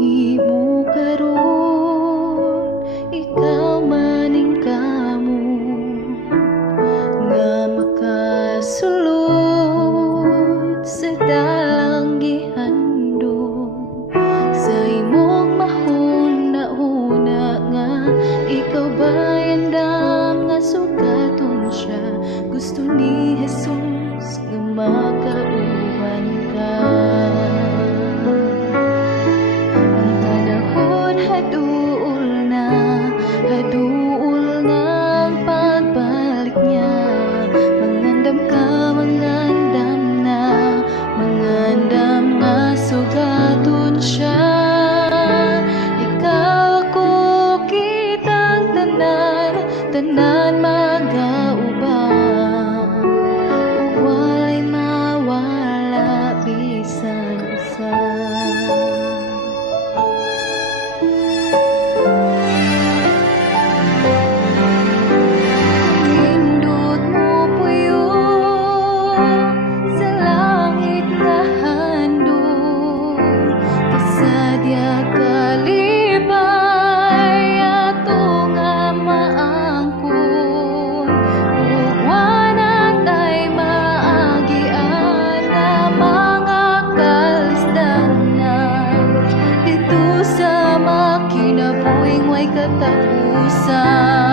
mahimo karon, ikaw maning kamo nga makasulod sa dalang gihandom sa imong mahuna-huna nga ikaw ba'y andam nga sugaton siya. Gusto ni Jesus nga makauban ka. Ang panahon haduol na ang pagbalik niya. Mangandam ka, mangandam na, mangandam nga sugaton siya. Ikaw ako kitang tanan magauban, walay mawala bisan isa. Nindot mo puyo sa langit nga handog, kasadya kalibay ato nga maangkon. Ug wala tay maagian nga mga kalisdanan dito sa makinabuhing way katapusan.